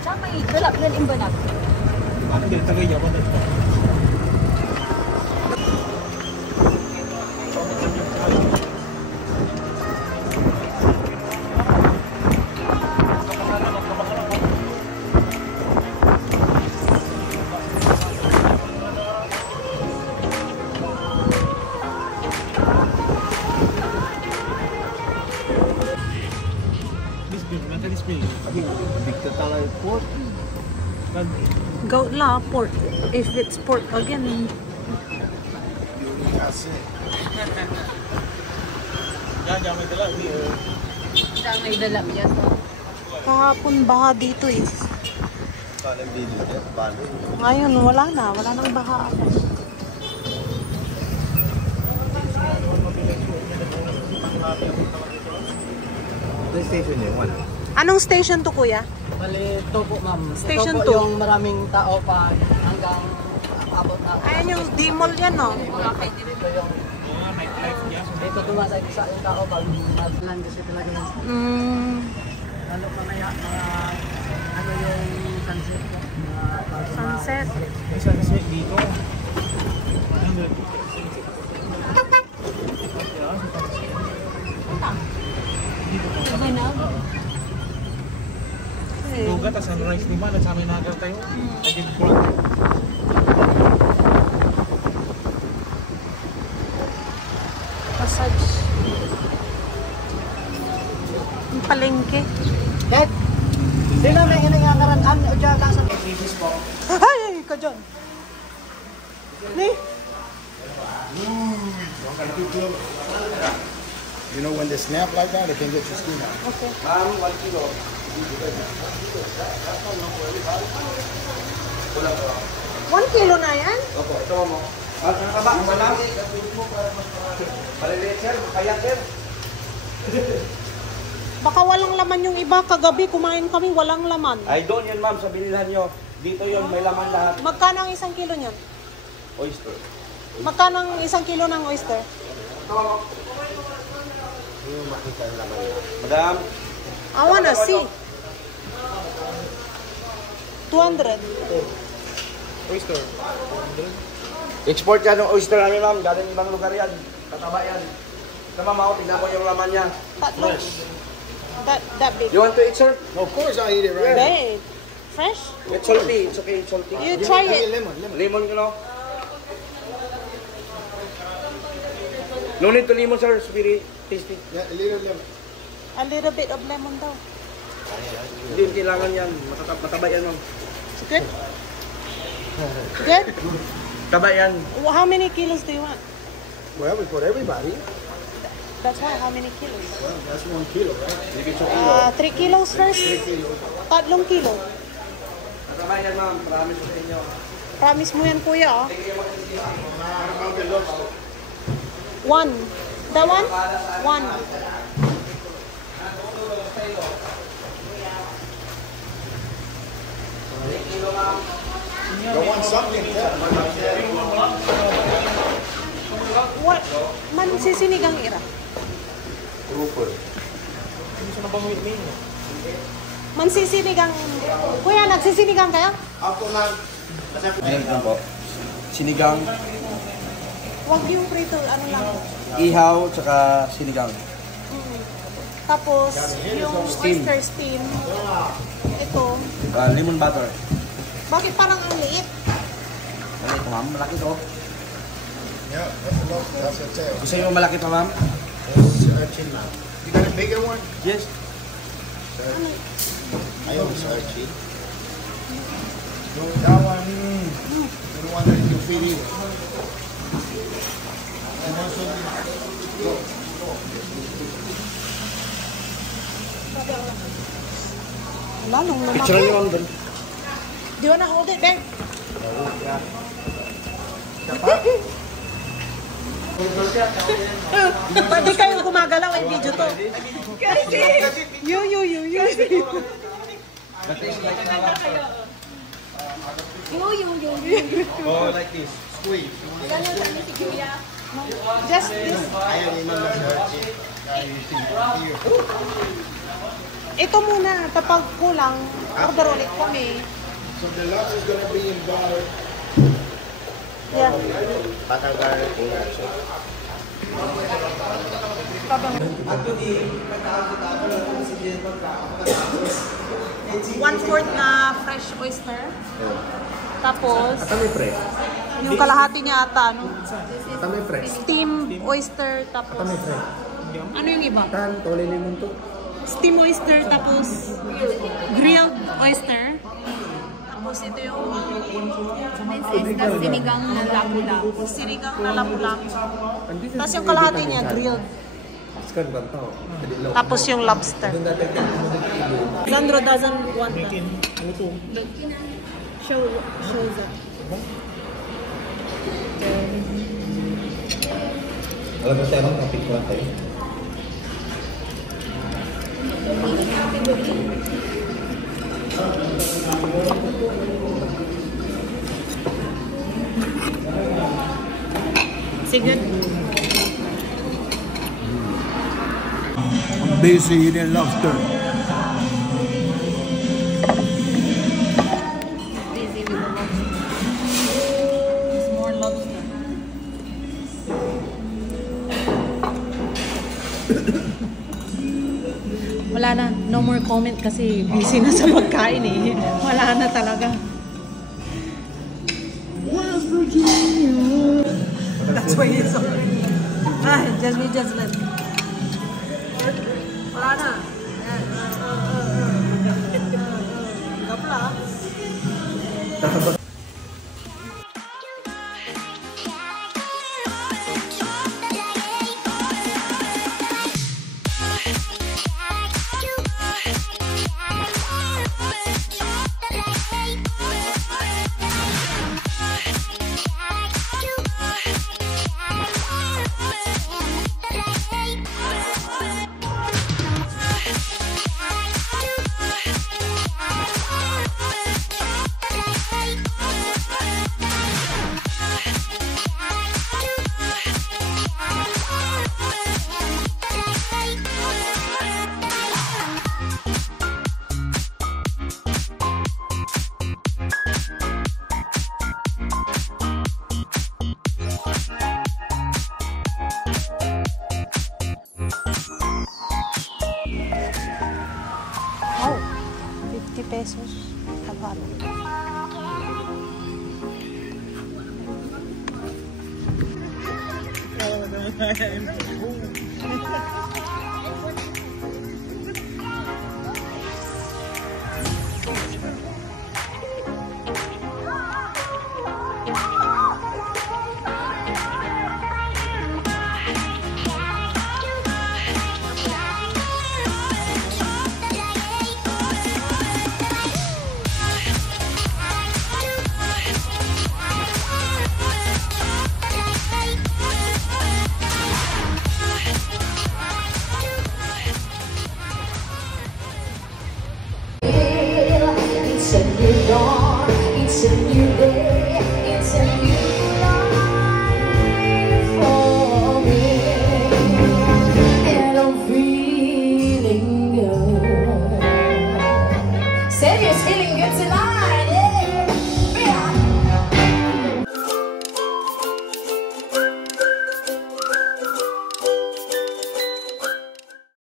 Tsaka may dalap na imbanag. Ano din, tagay-yaman na ito. Goat la, pork. If it's pork again. May dalap yan. Kahapon baha dito eh. Ngayon wala na. Wala nang baha. Ano station yun? Wala. Anong station to, kuya? Bali, ito po ma'am. Station ito po 2. yung maraming tao pa hanggang abot na. Ayan yung D-Mall yan, no? Dito yung dito tumasay sa yung tao pag naglan kasi talaga ng lalo pa maya mga ano yung sunset po. Sunset. May sunset dito. Imbanag. Dugat, tas sunrise ni Man, at sa amin nagal tayo. I did front. Massage. Ang palengke. Dad, sino may hinangakaraan o dyan nasa babies po? Ay, ka dyan. Ni? You know, when they snap like that, it can get your skin out. Okay. 1 kilo na yan? Opo, ito mo. Ang kaba, wala. Maliliit sir, kaya sir. Baka walang laman yung iba. Kagabi kumain kami, walang laman. Ay, doon yun ma'am, sa binilhan nyo. Dito yun, may laman lahat. Magkano ang 1 kilo niyan? Oyster. Magkano ang 1 kilo ng oyster? Madam, I wanna see. 200. Oyster. export yan ng oyster namin ma'am. Galing ibang lugar yan. Tataba yan. Ito ma'am ako, tignan ko yung laman niya. Tatlo. That big. You want to eat sir? Of course, I eat it right. Babe. Fresh? It's salty. It's okay, it's salty. You try it. Lemon. Lemon, you know? No need to lemon sir. It's very tasty. Yeah, a little lemon. A little bit of lemon daw. Hindi kailangan yan. Mataba yan ma'am. Good? Good? Taba yan. How many kilos do you want? Well, we put everybody. That's why, how many kilos? Well, that's 1 kilo, right? 3 kilos first? 3 kilos. 3 kilo. Mataba yan ma'am. Promise ko sa inyo. Promise mo yan, kuya, oh. How the lobster? 1. That one? 1. You want something, tell me. What? Man sisinigang ira. Trooper. Hindi siya nabanguit mo yun. Man sisinigang. Kuya, nagsisinigang kayo? Ako lang. Sinigang po. Sinigang, Wag yung prito, ano lang. ihaw, tsaka sinigang. Tapos, yung Steam. oyster steam. Ito. Lemon butter. Bakit parang ang liit? Ano ito ma'am? Malaki to. Yeah, that's a lobster. That's a tail. Gusto nyo malaki pa ma'am? That's urchin now. You got a bigger one? Yes. I always urchin. No, that one, the one that you feed either. And also, Lalong Picture lumaki. nyo ma'am doon. Do you wanna hold it, babe? Pwede kayo gumagalaw in video to. Kasi, you. You. Oh, like this. squeeze. Just this. I have remember the urchin. Ito muna, kapag kulang, order ulit kami. So the lot is gonna be in garlic. Yeah. Butter garlic. One-fourth na fresh oyster. Tapos, Kami pre. yung kalahati niya ata, ano? Kami pre. Steamed oyster, tapos... Kami pre. Ano yung iba? Tan, tole limon to. Steamed oyster, tapos grilled oyster. Tapos ito yung Sinigang na lapu-lapu. sinigang na lapu-lapu. Tapos yung kalahati niya, grilled. Sekarang bukan tau. Jadi lo. Tapos yung lobster. Benda tekan. Sandro doesn't want that. Show that. Kalau bahasa emang tapi kurang tayo. Sige. Busy eating lobster. Busy with the lobster. It's more lobster. Wala na. No more comment kasi busy na sa pagkain eh. Wala na talaga. West Virginia. That's why it's so just let. Wala na. Kapla. Oh, 50 pesos. Tagalog. It's a new dawn, it's a new day.